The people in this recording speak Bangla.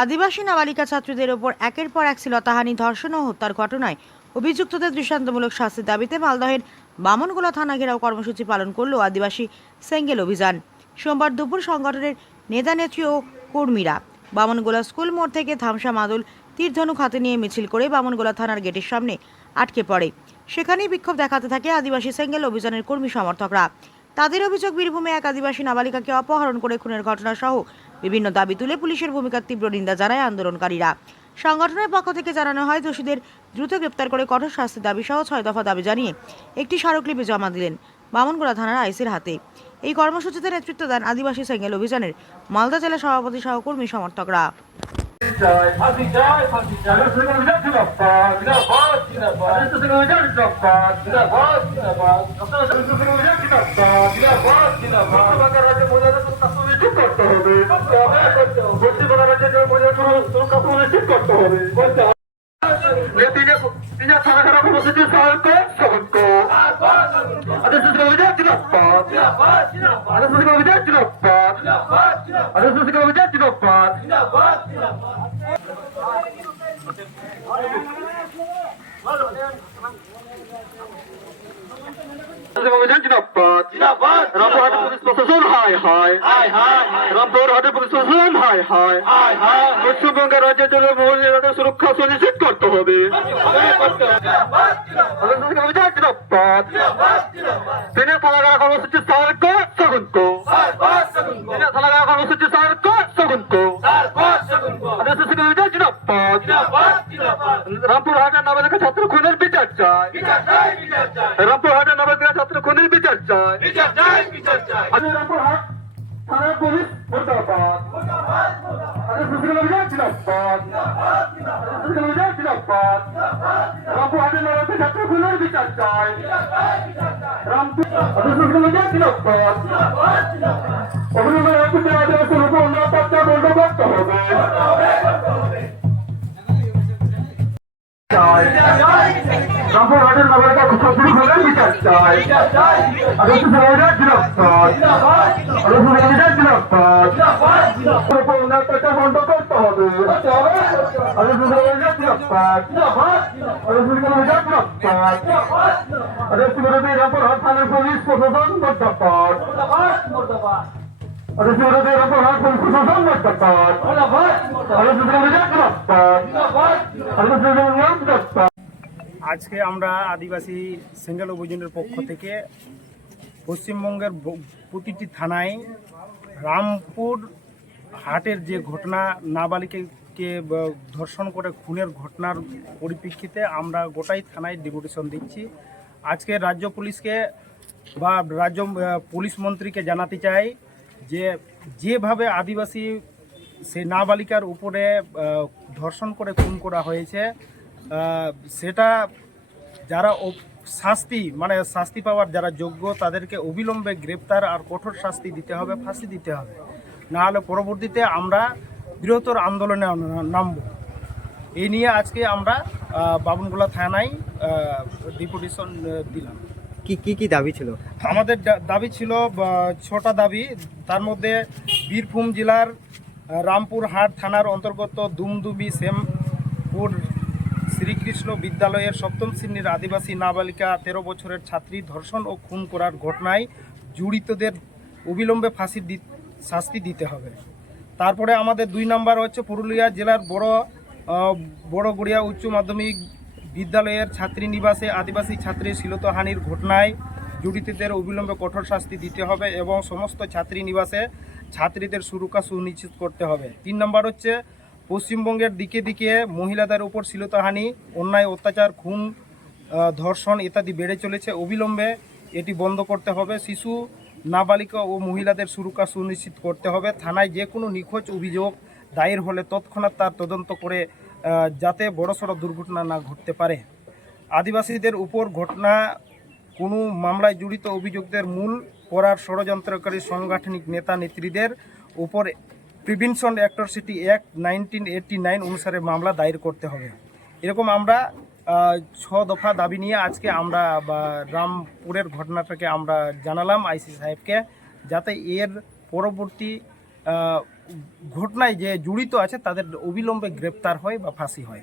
আদিবাসী নাবালিকা ছাত্রীদের ওপর একের পর এক শ্লীলতাহানি, ধর্ষণ ও হত্যার ঘটনায় অভিযুক্তদের দৃষ্টান্তমূলক শাস্তির দাবিতে মালদহের বামনগোলা থানা ঘেরাও কর্মসূচি পালন করল আদিবাসী সেঙ্গেল অভিযান। সোমবার দুপুর সংগঠনের নেতা নেত্রী ও কর্মীরা বামনগোলা স্কুল মোড় থেকে ধামসা মাদুল তীরধনুক হাতে নিয়ে মিছিল করে বামনগোলা থানার গেটের সামনে আটকে পড়ে। সেখানেই বিক্ষোভ দেখাতে থাকে আদিবাসী সেঙ্গেল অভিযানের কর্মী সমর্থকরা। তাদের অভিযোগ বীরভূমে এক আদিবাসী নাবালিকাকে অপহরণ করে খুনের ঘটনা সহ বিভিন্ন দাবি তুলে পুলিশের ভূমিকার তীব্র নিন্দা জানায় আন্দোলনকারীরা। সংগঠনের পক্ষ থেকে জানানো হয়, দোষীদের দ্রুত গ্রেপ্তার করে কঠোর শাস্তির দাবি সহ ছয় দফা দাবি জানিয়ে একটি স্মারকলিপি জমা দিলেন বামনগোলা থানার আইসির হাতে। এই কর্মসূচিতে নেতৃত্ব দেন আদিবাসী সেঙ্গেল অভিযানের মালদা জেলা সভাপতি সহকর্মী সমর্থকরা। Zindabad! Zindabad! Rampurhat Police Procession হায় হায় রামপুর হাটে প্রশাসন হায় হায়। পশ্চিমবঙ্গের রাজ্যে চলে মহিলাদের সুরক্ষা সুনিশ্চিত করতে হবে। তিনি পালাগা কর্মসূচি সার সগুন কো রামপুর হাটের নামে লেখা ছাত্র খুনের বিচার চায় বিচার চাই। বিচার চাই বিচার চাই। আমি রামপুর হাট থানা পুলিশ মুর্দাবাদ। রামপুর হাটের লড়াইতে বিচার চাই। রামপুর সুশীল অভিযান জিনাবাদ অভিনন্দন রামপুর হাটের লড়াইটা খুব শুরু গ্রেপ্তার আদর্শ সরকার গ্রেপ্তার আদর্শ সরকার গ্রেপ্তার কলকাতা বন্ধ করতে হবে আদর্শ সরকার গ্রেপ্তার আদর্শ সরকার গ্রেপ্তার আদর্শ সরকারের অপরাধ থানার পুলিশ প্রশাসন মুর্দাবাদ আদর্শ সরকারের অপরাধ পুলিশ প্রশাসন মুর্দাবাদ আদর্শ সরকার গ্রেপ্তার আদর্শ সরকার গ্রেপ্তার আজকে আমরা আদিবাসী সিঙ্গেল অভিযানের পক্ষ থেকে পশ্চিমবঙ্গের প্রতিটি থানায় রামপুর হাটের যে ঘটনা নাবালিকাকে ধর্ষণ করে খুনের ঘটনার পরিপ্রেক্ষিতে আমরা গোটাই থানায় ডেপুটেশন দিচ্ছি। আজকে রাজ্য পুলিশকে বা রাজ্য পুলিশ মন্ত্রীকে জানাতে চাই যে যেভাবে আদিবাসী সেই নাবালিকার উপরে ধর্ষণ করে খুন করা হয়েছে সেটা যারা শাস্তি মানে শাস্তি পাওয়ার যারা যোগ্য তাদেরকে অবিলম্বে গ্রেপ্তার আর কঠোর শাস্তি দিতে হবে ফাঁসি দিতে হবে। না হলে পরবর্তীতে আমরা বৃহত্তর আন্দোলনে নামব। এই নিয়ে আজকে আমরা বাবনগোলা থানায় ডিপুটেশন দিলাম। কি কি কি দাবি ছিল? আমাদের দাবি ছিল ছটা দাবি। তার মধ্যে বীরভূম জেলার আহ, রামপুরহাট থানার অন্তর্গত দুমদুবি শ্যামপুর শ্রীকৃষ্ণ বিদ্যালয়ের সপ্তম শ্রেণির আদিবাসী নাবালিকা তেরো বছরের ছাত্রী ধর্ষণ ও খুন করার ঘটনায় জড়িতদের অবিলম্বে ফাঁসির শাস্তি দিতে হবে। তারপরে আমাদের দুই নাম্বার হচ্ছে পুরুলিয়া জেলার বড় আহ, বড় গড়িয়া উচ্চ মাধ্যমিক বিদ্যালয়ের ছাত্রী নিবাসে আদিবাসী ছাত্রীর শ্লীলতাহানির ঘটনায় জড়িতদের অবিলম্বে কঠোর শাস্তি দিতে হবে এবং সমস্ত ছাত্রী নিবাসে ছাত্রীদের সুরক্ষা সুনিশ্চিত করতে হবে। তিন নম্বর হচ্ছে পশ্চিমবঙ্গের দিকে দিকে মহিলাদের উপর শ্লীলতাহানি, অন্যায়, অত্যাচার, খুন ধর্ষণ ইত্যাদি বেড়ে চলেছে। অবিলম্বে এটি বন্ধ করতে হবে। শিশু, নাবালিকা ও মহিলাদের সুরক্ষা সুনিশ্চিত করতে হবে। থানায় যে কোনো নিখোঁজ অভিযোগ দায়ের হলে তৎক্ষণাৎ তার তদন্ত করে যাতে বড়সড় দুর্ঘটনা না ঘটতে পারে। আদিবাসীদের উপর ঘটনা, কোনো মামলায় জড়িত অভিযোগদের মূল করার ষড়যন্ত্রকারী সাংগঠনিক নেতা নেত্রীদের উপর prevention atrocity act nineteen eighty nine অনুসারে মামলা দায়ের করতে হবে। এরকম আমরা ছ দফা দাবি নিয়ে আজকে আমরা রামপুরের ঘটনাটাকে আমরা জানালাম আইসি সাহেবকে, যাতে এর পরবর্তী ঘটনায় যে জড়িত আছে তাদের অবিলম্বে গ্রেপ্তার হয় বা ফাঁসি হয়।